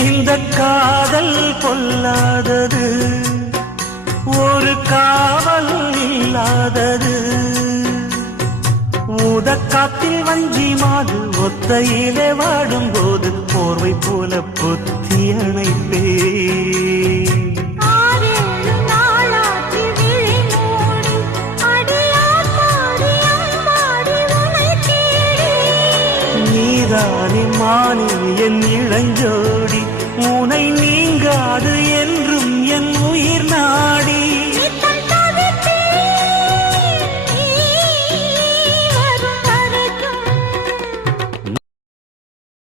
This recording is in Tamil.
இந்த காதல் கொல்லாதது, ஒரு காவல் இல்லாதது. ஊதக்காத்தில் வஞ்சி மாது ஒத்தையிலே வாடும்போது போர்வை போல பொத்தி அணைப்பே. நீதானே மானே என் இளஞ்சோடி, உனை நீங்காது என்றும் என் உயிர் நாடி.